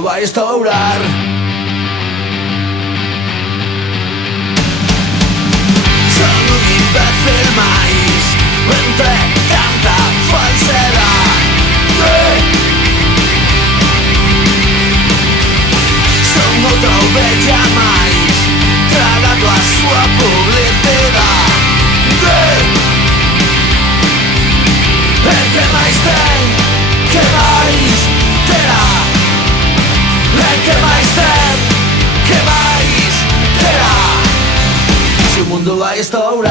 mundo vai estourar. Son un imbécil máis entre tanta falsedade. Son outra oveja máis tragando a súa publicidade. E que máis ten, que máis terá. E que máis ten, que máis terá. Se o mundo vai estourar.